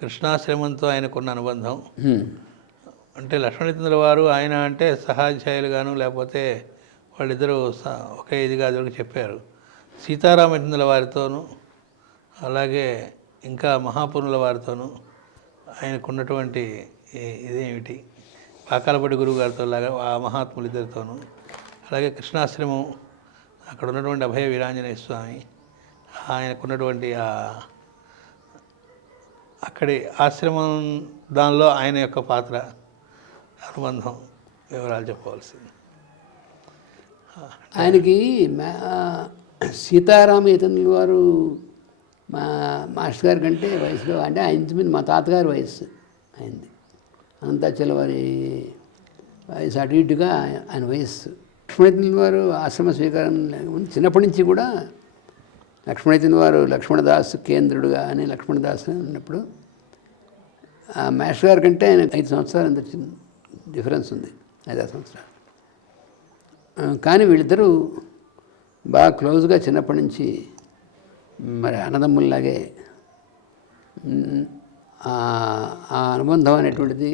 కృష్ణాశ్రమంతో ఆయనకున్న అనుబంధం అంటే లక్ష్మణీతంద్రుల వారు ఆయన అంటే సహాధ్యాయులుగాను లేకపోతే వాళ్ళిద్దరూ ఒకే ఇదిగా అదివరకు చెప్పారు. సీతారామచంద్రుల వారితోనూ అలాగే ఇంకా మహాపురుల వారితోనూ ఆయనకున్నటువంటి ఇదేమిటి పాకాలపడి గురువు గారితో లాగా ఆ మహాత్ములు ఇద్దరితోనూ, అలాగే కృష్ణాశ్రమం అక్కడ ఉన్నటువంటి అభయ వీరాంజనేయ స్వామి ఆయనకున్నటువంటి అక్కడి ఆశ్రమం దానిలో ఆయన యొక్క పాత్ర అనుబంధం వివరాలు చెప్పవలసింది. ఆయనకి సీతారామచంద్రుల వారు మా మాస్టర్ గారి కంటే వయసులో అంటే ఆయన మా తాతగారి వయస్సు అయింది. అనంతాచల వారి వయసు అటు ఇటుగా ఆయన వయస్సు. లక్ష్మణచంద్రుల వారు ఆశ్రమ స్వీకారం చిన్నప్పటి నుంచి కూడా లక్ష్మణచంద్రుల వారు లక్ష్మణదాస్ కేంద్రుడుగా అని లక్ష్మణదాస్ ఉన్నప్పుడు మాస్టర్ గారి కంటే ఆయన 5 సంవత్సరాలు అంత చిన్న డిఫరెన్స్ ఉంది, 5-6 సంవత్సరాలు. కానీ వీళ్ళిద్దరూ బాగా క్లోజ్గా చిన్నప్పటి నుంచి మరి అన్నదమ్ముల్లాగే ఆ అనుబంధం అనేటువంటిది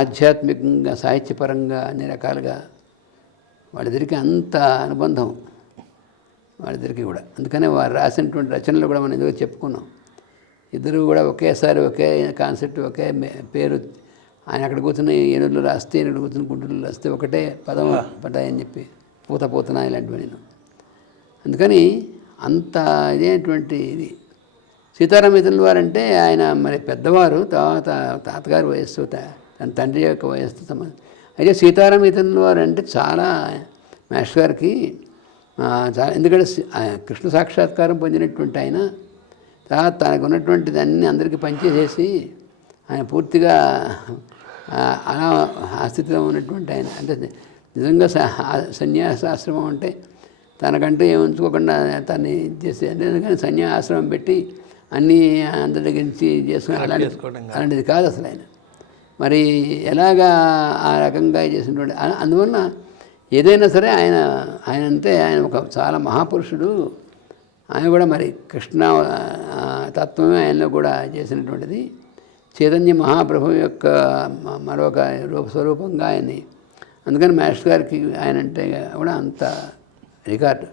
ఆధ్యాత్మికంగా సాహిత్యపరంగా అన్ని రకాలుగా వాళ్ళిద్దరికీ అంత అనుబంధం వాళ్ళిద్దరికీ కూడా. అందుకనే వారు రాసినటువంటి రచనలు కూడా మనం ఎందుకు చెప్పుకున్నాం. ఇద్దరు కూడా ఒకేసారి ఒకే కాన్సెప్ట్ ఒకే పేరు. ఆయన అక్కడ కూర్చుని ఏనుగులు రాస్తే ఇక్కడ కూర్చుని గుంటూరులో రాస్తే ఒకటే పదం పడ్డాయని చెప్పి పూతన ఇలాంటివి నేను. అందుకని అంత ఇదేటువంటి ఇది. సీతారామచంద్రుల వారు అంటే ఆయన మరి పెద్దవారు, తర్వాత తాతగారి వయస్సు తన తండ్రి యొక్క వయస్సు సంబంధం. అయితే సీతారామచంద్రుల వారు అంటే చాలా మాస్టర్ గారికి చాలా, ఎందుకంటే కృష్ణ సాక్షాత్కారం పొందినటువంటి ఆయన తర్వాత తనకు ఉన్నటువంటిది అన్నీ అందరికీ పనిచేసేసి ఆయన పూర్తిగా అలా ఆ స్థితిలో ఉన్నటువంటి ఆయన. అంటే నిజంగా సన్యాసాశ్రమం అంటే తనకంటూ ఏమి ఉంచుకోకుండా తన్ని చేసి అందుకని సన్యాసాశ్రమం పెట్టి అన్నీ అందరి దగ్గర నుంచి చేసుకుని అలాంటిది కాదు అసలు ఆయన. మరి ఎలాగా ఆ రకంగా చేసినటువంటి అందువల్ల ఏదైనా సరే ఆయన అంటే ఆయన ఒక చాలా మహాపురుషుడు. ఆయన కూడా మరి కృష్ణ తత్వమే ఆయనలో కూడా చేసినటువంటిది. చైతన్య మహాప్రభు యొక్క మరొక స్వరూపంగా ఆయన్ని. అందుకని మాస్టర్ గారికి ఆయన అంటే కూడా అంత రికార్డు.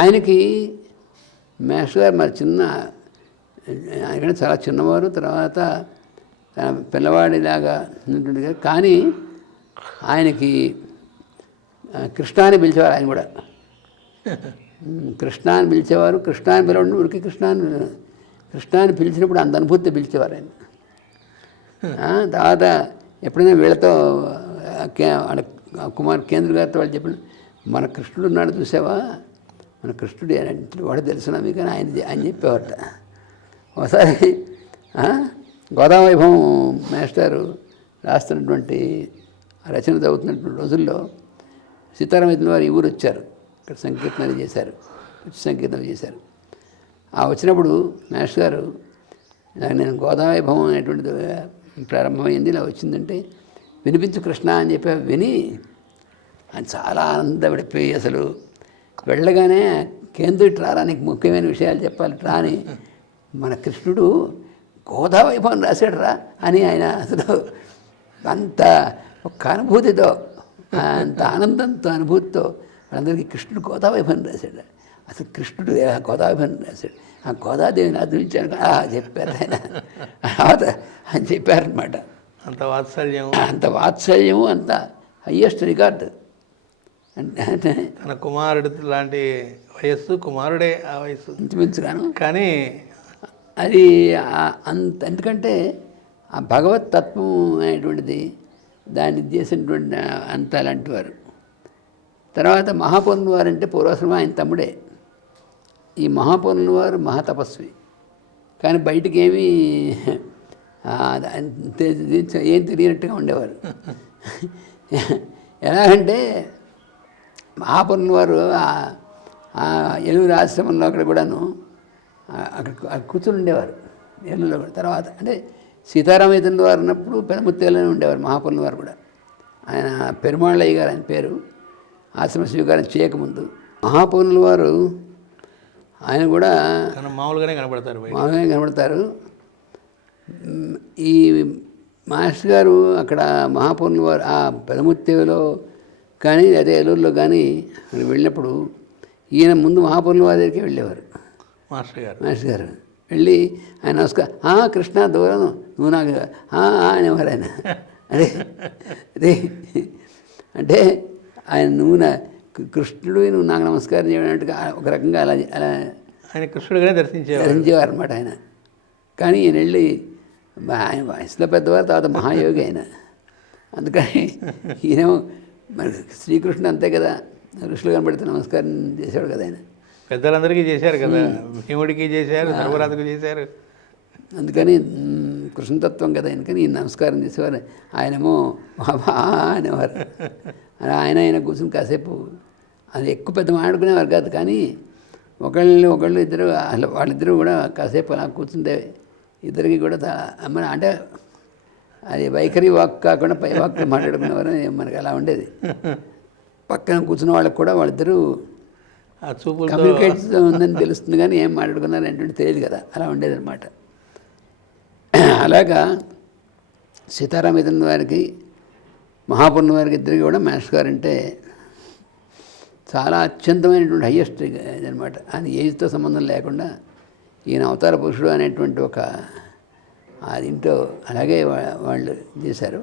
ఆయనకి మాస్టర్ గారు మరి ఆయన చాలా చిన్నవారు, తర్వాత పిల్లవాడిలాగా ఉన్నటువంటి, కానీ ఆయనకి కృష్ణ అని పిలిచేవారు. ఆయన కూడా కృష్ణ అని పిలిచేవారు. కృష్ణ అని పిలవడం ఉరికి కృష్ణాన్ని పిలిచినప్పుడు అంత అనుభూతి పిలిచేవారు ఆయన. తర్వాత ఎప్పుడైనా వీళ్ళతో కుమార్ కేంద్ర గారితో వాళ్ళు చెప్పిన మన కృష్ణుడు ఉన్నాడు చూసావా, మన కృష్ణుడు వాడు తెలుసునా మీకు అని ఆయన చెప్పేవారట. ఒకసారి గోదావైభవం మాస్టారు రాస్తున్నటువంటి రచన చదువుతున్నటువంటి రోజుల్లో సీతారామచంద్రుల వారు ఈ ఊరు వచ్చారు. ఇక్కడ సంకీర్తనలు చేశారు, సంకీర్తనలు చేశారు. వచ్చినప్పుడు మాస్టర్ గారు నేను గోదావైభవం అనేటువంటిది ప్రారంభమైంది, ఇలా వచ్చిందంటే వినిపించు కృష్ణ అని చెప్పి విని ఆయన చాలా ఆనందపడిపోయి అసలు వెళ్ళగానే కేంద్రుడు రారా నీకు ముఖ్యమైన విషయాలు చెప్పాలి రాని మన కృష్ణుడు గోదావైభవం రాశాడు రా అని ఆయన అసలు అంత ఒక అనుభూతితో అంత ఆనందంతో అనుభూతితో వాళ్ళందరికీ కృష్ణుడు గోదావైభవం రాశాడు. అసలు కృష్ణుడు గోదావైభవం రాశాడు. ఆ గోదాదేవిని అదృంచాను చెప్పారు ఆయన. ఆయన చెప్పారనమాట. అంత వాత్సల్యము అంత హయ్యెస్ట్ రికార్డు. అంటే తన కుమారుడు లాంటి వయస్సు, కుమారుడే ఆ వయస్సు ఇంచుమించుగాను. కానీ అది అంత, ఎందుకంటే ఆ భగవత్ తత్వం అనేటువంటిది దాన్ని చేసినటువంటి అంత అలాంటి వారు. తర్వాత మహాపౌర్ణమి వారంటే పూర్వాశ్రమం ఆయన తమ్ముడే. ఈ మహాపౌరుల వారు మహాతపస్వి, కానీ బయటికి ఏమీ ఏం తెలియనట్టుగా ఉండేవారు. ఎలాగంటే మహాపౌరుల వారు ఏలూరు ఆశ్రమంలో అక్కడ కూడాను అక్కడ కూర్చుని ఉండేవారు. ఏలూరులో కూడా తర్వాత అంటే సీతారామయ్య వారు ఉన్నప్పుడు పెదముత్తేలోనే ఉండేవారు మహాపౌరుల వారు కూడా. ఆయన పెరుమాళ్ళయ్య గారు ఆయన పేరు, ఆశ్రమ స్వీకారం చేయకముందు. మహాపౌరుల వారు ఆయన కూడా మామూలుగానే కనబడతారు. ఈ మాస్టర్ గారు అక్కడ మహాపౌరుల వారు ఆ పెదముత్తేలో కానీ అదే ఏలూరులో కానీ వెళ్ళినప్పుడు ఈయన ముందు మహాపౌరుల వారి దగ్గరికి వెళ్ళేవారు. మాస్టర్ గారు వెళ్ళి ఆయన నమస్కారం, కృష్ణ దూరం నువ్వు నాకు అనేవారు ఆయన. అదే అంటే ఆయన కృష్ణుడు నువ్వు నాకు నమస్కారం చేయడానికి ఒక రకంగా అలా ఆయన కృష్ణుడిగానే దర్శించేవారు అనమాట ఆయన. కానీ ఈయన వెళ్ళి ఆయన వయసులో పెద్దవారు, తర్వాత మహాయోగి ఆయన. అందుకని ఈయనేమో మరి శ్రీకృష్ణుడు అంతే కదా, కృష్ణుడు కనబడితే నమస్కారం చేసేవాడు కదా ఆయన. పెద్దలందరికీ చేశారు కదా, భీముడికి చేశారు, ధర్మరాజుకు చేశారు. అందుకని కృష్ణతత్వం కదా ఆయనకని ఈయన నమస్కారం చేసేవారు. ఆయనేమో అనేవారు. ఆయన కూర్చుని కాసేపు అది ఎక్కువ పెద్ద మాట్లాడుకునేవారు కాదు, కానీ ఒకళ్ళు ఇద్దరు అసలు వాళ్ళిద్దరూ కూడా కాసేపు అలా కూర్చుంటే ఇద్దరికి కూడా అంటే అది వైఖరి వాక్ కాకుండా పై వాక్ మాట్లాడుకునేవారు. మనకి అలా ఉండేది. పక్కన కూర్చున్న వాళ్ళకి కూడా వాళ్ళిద్దరూ కమ్యూనికేట్ ఉందని తెలుస్తుంది, కానీ ఏం మాట్లాడుకున్నారు ఏంటంటే తెలియదు కదా, అలా ఉండేది అనమాట. అలాగా సీతారామయ్య వారికి మహాపౌరుల వారికి ఇద్దరికి కూడా మాస్టర్ గారు అంటే చాలా అత్యంతమైనటువంటి హయ్యెస్ట్ ఇదనమాట. ఆయన ఏజ్తో సంబంధం లేకుండా ఈయన అవతార పురుషుడు అనేటువంటి ఒక దీంట్లో అలాగే వాళ్ళు చేశారు.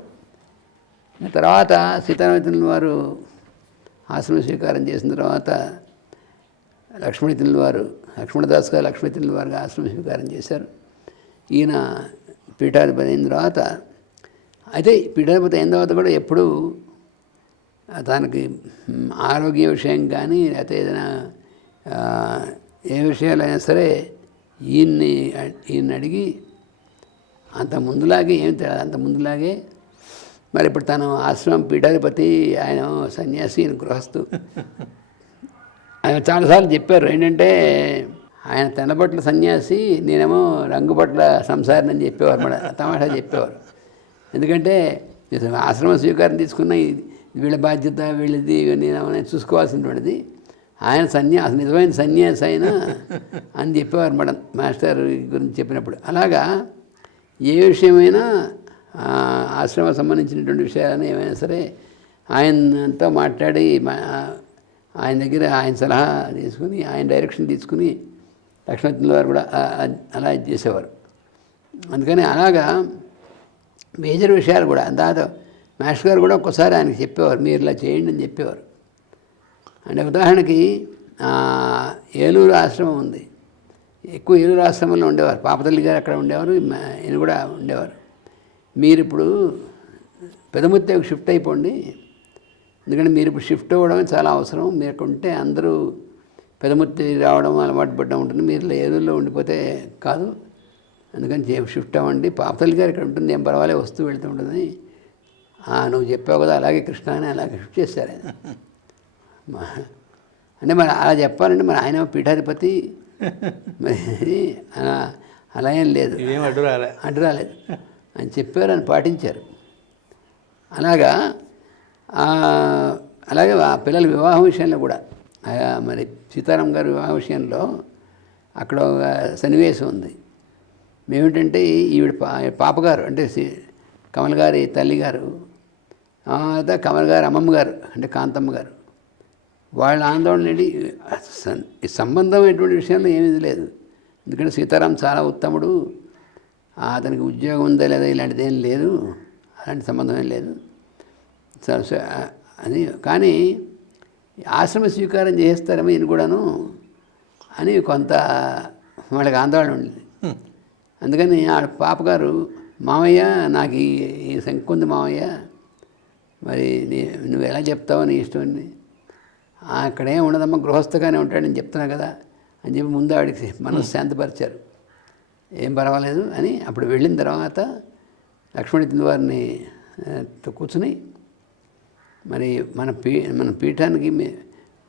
తర్వాత సీతారామయ్య వారు ఆశ్రమ స్వీకారం చేసిన తర్వాత లక్ష్మణదాస్ గారు లక్ష్మీతల్లి వారుగా ఆశ్రమ స్వీకారం చేశారు. ఈయన పీఠాధిపతి అయిన తర్వాత అయితే పీఠాధిపతి అయిన తర్వాత కూడా ఎప్పుడూ తనకి ఆరోగ్య విషయం కానీ లేకపోతే ఏదైనా ఏ విషయాలైనా సరే ఈయన్ని అడిగి అంత ముందులాగే ఏం తెలియదు, అంత ముందులాగే మరి ఇప్పుడు తను ఆశ్రమం పీఠాధిపతి, ఆయన సన్యాసి, ఈయన గృహస్థు. ఆయన చాలాసార్లు చెప్పారు ఏంటంటే ఆయన తెల్లబట్ల సన్యాసి, నేనేమో రంగుబట్ల సంసారం అని చెప్పేవారు, మన తమాషా చెప్పేవారు. ఎందుకంటే ఆశ్రమం స్వీకారం తీసుకున్న వీళ్ళ బాధ్యత వీళ్ళది నేను చూసుకోవాల్సినటువంటిది, ఆయన సన్యాసి నిజమైన సన్యాసి అయినా అని చెప్పేవారు మేడం మాస్టర్ గురించి చెప్పినప్పుడు. అలాగా ఏ విషయమైనా ఆశ్రమం సంబంధించినటువంటి విషయాలను ఏమైనా సరే ఆయనతో మాట్లాడి ఆయన దగ్గర ఆయన సలహా తీసుకుని ఆయన డైరెక్షన్ తీసుకుని లక్ష్మీతల్లి వారు కూడా అలా చేసేవారు. అందుకని అలాగా మేజర్ విషయాలు కూడా దాదాపు మాస్టర్ గారు కూడా ఒక్కోసారి ఆయనకి చెప్పేవారు, మీరు ఇలా చేయండి అని చెప్పేవారు. అంటే ఉదాహరణకి ఏలూరు ఆశ్రమం ఉంది, ఎక్కువ ఏలూరు ఆశ్రమంలో ఉండేవారు. పాపతల్లి గారు అక్కడ ఉండేవారు, ఈయన కూడా ఉండేవారు. మీరు ఇప్పుడు పెదముత్తేకి షిఫ్ట్ అయిపోండి, ఎందుకంటే మీరు ఇప్పుడు షిఫ్ట్ అవ్వడం చాలా అవసరం. మీరు ఉంటే అందరూ పెదముత్తి రావడం అలవాటు పడడం ఉంటుంది, మీరు ఏలూరులో ఉండిపోతే కాదు, అందుకని షిఫ్ట్ అవ్వండి. పాపతల్లి గారు ఇక్కడ ఉంటుంది, ఏం పర్వాలేదు, వస్తూ వెళ్తూ ఉంటుంది. నువ్వు చెప్పావు కదా అలాగే కృష్ణ అని అలాగే షిఫ్ట్ చేశారు ఆయన. అంటే మరి అలా చెప్పాలంటే మరి ఆయన పీఠాధిపతి, మరి అలా ఏం లేదు, అడ్డు రాలేదు అని చెప్పారు, అని పాటించారు. అలాగే ఆ పిల్లల వివాహం విషయంలో కూడా మరి సీతారాం గారి వివాహ విషయంలో అక్కడ ఒక సన్నివేశం ఉంది. మేమిటంటే ఈవిడ పాపగారు అంటే కమల్ గారి తల్లి గారు, కమల్ గారు అమ్మమ్మ గారు అంటే కాంతమ్మ గారు, వాళ్ళ ఆందోళన ఏంటి, సంబంధం ఎటువంటి విషయంలో ఏమీ లేదు. ఎందుకంటే సీతారాం చాలా ఉత్తముడు, అతనికి ఉద్యోగం ఉందా లేదా ఇలాంటిది ఏం లేదు, అలాంటి సంబంధం ఏం లేదు అని. కానీ ఆశ్రమ స్వీకారం చేస్తారేమో ఈయన కూడాను అని కొంత వాళ్ళకి ఆందోళన ఉండేది. అందుకని ఆ పాపగారు, మామయ్య నాకు ఈ శంకు ఉంది మామయ్య, మరి నువ్వు ఎలా చెప్తావో నీ ఇష్టం అని. అక్కడేం ఉండదమ్మా, గృహస్థగానే ఉంటాడని చెప్తున్నా కదా అని చెప్పి ముందు ఆవిడకి మనసు శాంతపరిచారు. ఏం పర్వాలేదు అని. అప్పుడు వెళ్ళిన తర్వాత లక్ష్మణ్ వారిని కూర్చుని, మరి మన పీఠానికి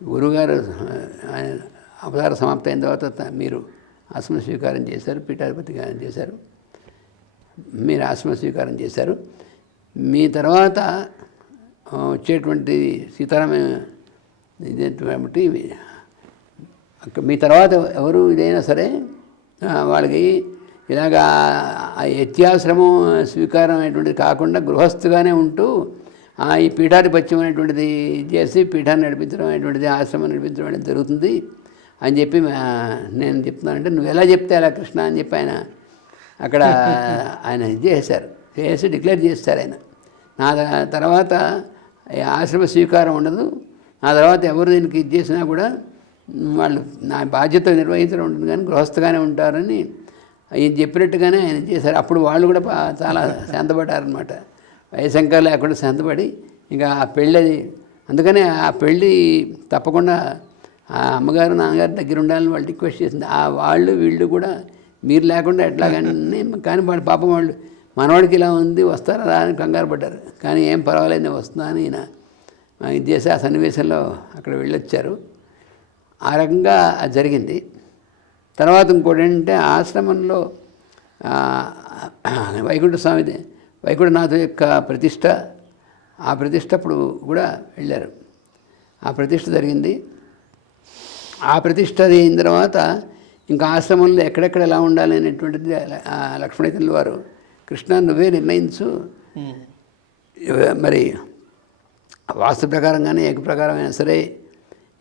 గురువుగారు అవతార సమాప్తి అయిన తర్వాత మీరు ఆశ్రమ స్వీకారం చేశారు, పీఠాధిపతిగా చేశారు, మీరు ఆశ్రమ స్వీకారం చేశారు. మీ తర్వాత వచ్చేటువంటి సీతారామ ఇదేంటి మీ తర్వాత ఎవరు ఇదైనా సరే వాళ్ళకి ఇలాగా యత్యాశ్రమం స్వీకారం అనేటువంటిది కాకుండా గృహస్థుగానే ఉంటూ ఈ పీఠాధిపత్యం అనేటువంటిది చేసి పీఠాన్ని నడిపించడం అనేటువంటిది, ఆశ్రమం నడిపించడం అనేది జరుగుతుంది అని చెప్పి నేను చెప్తున్నానంటే, నువ్వు ఎలా చెప్తే అలా కృష్ణ అని చెప్పి అక్కడ ఆయన ఇది చేసి డిక్లేర్ చేస్తారు. ఆయన నా తర్వాత ఆశ్రమ స్వీకారం ఉండదు, నా తర్వాత ఎవరు దీనికి ఇది చేసినా కూడా వాళ్ళు నా బాధ్యత నిర్వహించడం ఉంటుంది కానీ గృహస్థగానే ఉంటారని ఆయన చెప్పినట్టుగానే ఆయన చేశారు. అప్పుడు వాళ్ళు కూడా చాలా శాంతపడ్డారనమాట. వయసంకర్ లేకుండా శాంతపడి ఇంకా ఆ పెళ్ళి, అందుకనే ఆ పెళ్ళి తప్పకుండా ఆ అమ్మగారు నాన్నగారు దగ్గర ఉండాలని వాళ్ళు రిక్వెస్ట్ చేసింది. వాళ్ళు వీళ్ళు కూడా మీరు లేకుండా ఎట్లాగని, కానీ వాడు పాపం వాళ్ళు మనవాడికి ఇలా ఉంది వస్తారా రా అని కంగారు పడ్డారు. కానీ ఏం పర్వాలేదు నేను వస్తున్నా అని ఈయన ఇది చేసి ఆ సన్నివేశంలో అక్కడ వెళ్ళొచ్చారు. ఆ రకంగా అది జరిగింది. తర్వాత ఇంకోటి ఏంటంటే ఆశ్రమంలో వైకుంఠనాథ యొక్క ప్రతిష్ట, ఆ ప్రతిష్ట అప్పుడు కూడా వెళ్ళారు. ఆ ప్రతిష్ట జరిగింది. ఆ ప్రతిష్ట అయిన తర్వాత ఇంకా ఆశ్రమంలో ఎక్కడెక్కడ ఎలా ఉండాలి అనేటువంటిది లక్ష్మణీతుల వారు, కృష్ణ నువ్వే నిర్ణయించు, మరి వాస్తు ప్రకారంగానే ఏక ప్రకారమైనా సరే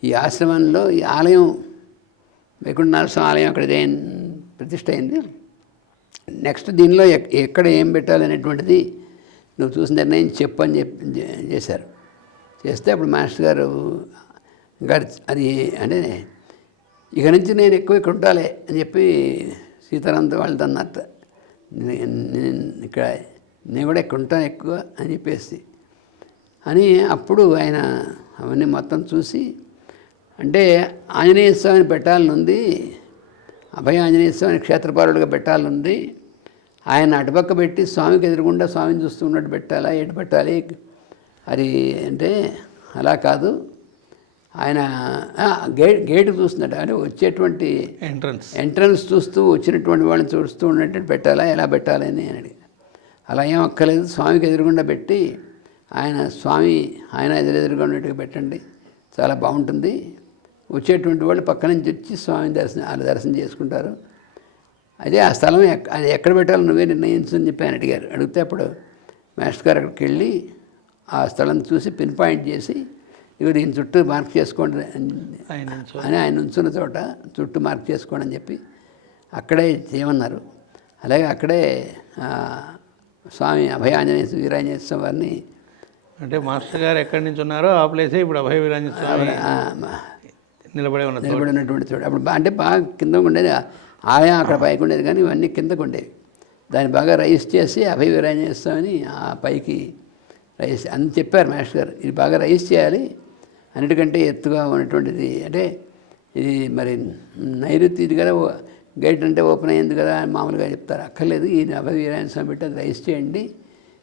ఈ ఆశ్రమంలో ఈ ఆలయం వైకుంఠనాథ ఆలయం అక్కడ ప్రతిష్ట అయింది. నెక్స్ట్ దీనిలో ఎక్కడ ఏం పెట్టాలి అనేటువంటిది నువ్వు చూసి నిర్ణయం చెప్పు అని చేశారు. చేస్తే అప్పుడు మాస్టర్ గారు ఇంకా అది అంటే ఇక నుంచి నేను ఎక్కువ ఇక్కడ ఉండాలి అని చెప్పి సీతారాంతో వాళ్ళతో అన్నట్టు, ఇక్కడ నేను కూడా ఇక్కడ ఉంటాను ఎక్కువ అని చెప్పేసి అని. అప్పుడు ఆయన అవన్నీ మొత్తం చూసి, అంటే ఆంజనేయ స్వామిని పెట్టాలని ఉంది, అభయ ఆంజనేయ స్వామిని క్షేత్రపాలుడుగా పెట్టాలని ఉంది, ఆయన అటుపక్క పెట్టి స్వామికి ఎదురుగుండా స్వామిని చూస్తూ ఉన్నట్టు పెట్టాలా, ఎటు పెట్టాలి అది అంటే అలా కాదు, ఆయన గేటు చూస్తున్నట్టు అంటే వచ్చేటువంటి ఎంట్రన్స్ చూస్తూ వచ్చినటువంటి వాళ్ళని చూస్తూ ఉన్నట్టు పెట్టాలా, ఎలా పెట్టాలి అని అడిగి, అలా ఏం అక్కర్లేదు, స్వామికి ఎదురుగుండా పెట్టి ఆయన ఎదురుగా ఉన్నట్టుగా పెట్టండి, చాలా బాగుంటుంది, వచ్చేటువంటి వాళ్ళు పక్క నుంచి వచ్చి స్వామి దర్శనం చేసుకుంటారు, అదే ఆ స్థలం అది ఎక్కడ పెట్టాలో నువ్వే నిర్ణయించు అని చెప్పి ఆయన అడిగారు. అడిగితే అప్పుడు మాస్టర్ గారు అక్కడికి వెళ్ళి ఆ స్థలం చూసి పిన్ పాయింట్ చేసి, ఇవి దీని చుట్టూ మార్క్ చేసుకోండి అని ఆయన ఉంచున్న చోట చుట్టూ మార్క్ చేసుకోండి అని చెప్పి అక్కడే చేయమన్నారు. అలాగే అక్కడే స్వామి అభయ ఆంజనేయ వీరాంజనేయ స్వామి వారిని, అంటే మాస్టర్ గారు ఎక్కడి నుంచి ఉన్నారో ఆ ప్లేసే ఇప్పుడు అభయ వీరాంజనేయ స్వామి నిలబడి ఉన్నటువంటి చోట. అప్పుడు అంటే బాగా కింద ఉండేది ఆలయం, అక్కడ పైకి ఉండేది కానీ ఇవన్నీ కిందకు ఉండేవి. దాన్ని బాగా రైస్ చేసి అభయ వీరాంజనేయ స్వామిని ఆ పైకి రైస్ అని చెప్పారు మాస్టర్ గారు. ఇది బాగా రైస్ చేయాలి, అన్నిటికంటే ఎత్తుగా ఉన్నటువంటిది, అంటే ఇది మరి నైరుతి ఇది కదా, గేట్ అంటే ఓపెన్ అయ్యింది కదా అని మామూలుగా చెప్తారు. అక్కర్లేదు, ఈ అభయ వీరాంజనేయ స్వామి పెట్టి అది రైస్ చేయండి,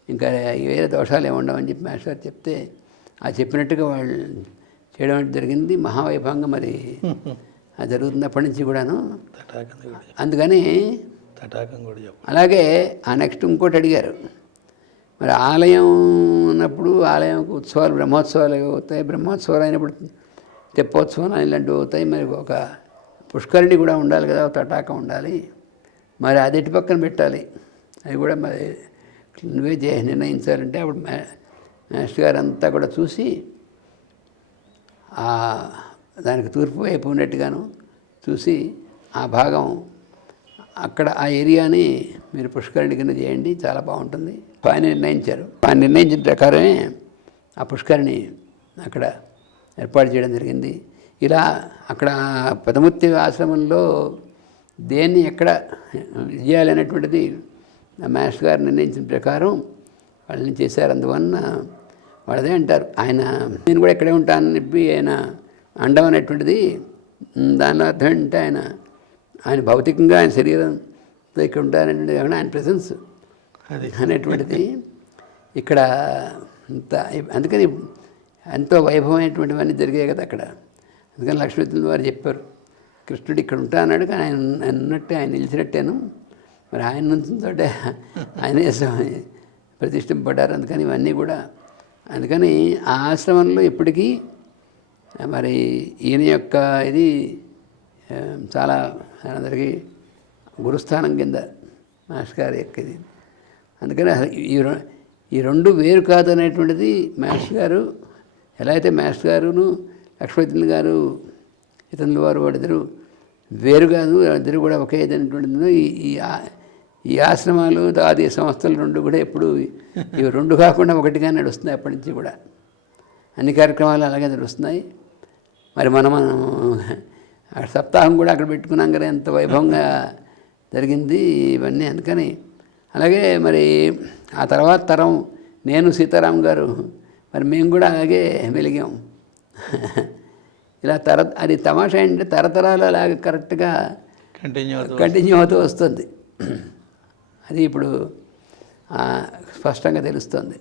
ఇంకా వేరే దోషాలు ఏముండవని చెప్పి మాస్టర్ గారు చెప్తే ఆ చెప్పినట్టుగా వాళ్ళు చేయడం అంటే జరిగింది. మహావైభవంగా మరి అది జరుగుతుంది అప్పటి నుంచి కూడాను. అందుకని అలాగే ఆ నెక్స్ట్ ఇంకోటి అడిగారు, మరి ఆలయం ఉన్నప్పుడు ఆలయంకు ఉత్సవాలు బ్రహ్మోత్సవాలు అవుతాయి, బ్రహ్మోత్సవాలు అయినప్పుడు తెప్పోత్సవం ఇలాంటివి అవుతాయి, మరి ఒక పుష్కరిణి కూడా ఉండాలి కదా, తటాకం ఉండాలి, మరి అది ఎటు పక్కన పెట్టాలి, అది కూడా మరి నువ్వే నిర్ణయించాలంటే అప్పుడు మాస్టర్ గారు అంతా కూడా చూసి దానికి తూర్పు వైపు ఉన్నట్టుగాను చూసి ఆ భాగం అక్కడ ఆ ఏరియాని మీరు పుష్కరిణి కింద చేయండి, చాలా బాగుంటుంది ఆయన నిర్ణయించారు. ఆయన నిర్ణయించిన ప్రకారమే ఆ పుష్కరిణి అక్కడ ఏర్పాటు చేయడం జరిగింది. ఇలా అక్కడ పదముత్తి ఆశ్రమంలో దేన్ని ఎక్కడ చేయాలనేటువంటిది మాస్టర్ గారు నిర్ణయించిన ప్రకారం వాళ్ళని చేశారు. అందువలన వాళ్ళదే అంటారు, ఆయన నేను కూడా ఇక్కడే ఉంటానని చెప్పి ఆయన అండం అనేటువంటిది దానిలో అర్థం ఏంటంటే ఆయన భౌతికంగా ఆయన శరీరంతో ఇక్కడ ఉంటారనేది ఏమన్నా ఆయన ప్రెసెన్స్ అది అనేటువంటిది ఇక్కడ అందుకని ఎంతో వైభవమైనటువంటివన్నీ జరిగాయి కదా అక్కడ. అందుకని లక్ష్మీపతి వారు చెప్పారు, కృష్ణుడు ఇక్కడ ఉంటా అన్నాడు, కానీ ఆయన ఉన్నట్టే ఆయన నిలిచినట్టేను, మరి ఆయన నుంచితోటే ఆయనే ప్రతిష్ఠింపబడ్డారు. అందుకని ఇవన్నీ కూడా అందుకని ఆ ఆశ్రమంలో ఇప్పటికీ మరి ఈయన యొక్క ఇది చాలా అందరికీ గురుస్థానం కింద మాస్టర్ గారి యొక్క ఇది. అందుకని ఈ రెండు వేరు కాదు అనేటువంటిది మాస్టర్ గారు ఎలా అయితే మాస్టర్ గారును లక్ష్మీపతి గారు ఇతరుల వారు వాళ్ళిద్దరూ వేరు కాదు, ఇద్దరు కూడా ఒకే అనేటువంటిది. ఈ ఆశ్రమాలు ఆది సంస్థలు రెండు కూడా ఎప్పుడు ఇవి రెండు కాకుండా ఒకటిగా నడుస్తున్నాయి. అప్పటి నుంచి కూడా అన్ని కార్యక్రమాలు అలాగే నడుస్తున్నాయి. మరి మనం సప్తాహం కూడా అక్కడ పెట్టుకున్నాం కదా, ఎంత వైభవంగా జరిగింది ఇవన్నీ. అందుకని అలాగే మరి ఆ తర్వాత తరం నేను సీతారాం గారు మరి మేము కూడా అలాగే వెలిగాం. ఇలా అది తమాషా ఏంటంటే తరతరాలు అలాగే కరెక్ట్గా కంటిన్యూ అవుతూ వస్తుంది. అది ఇప్పుడు స్పష్టంగా తెలుస్తుంది.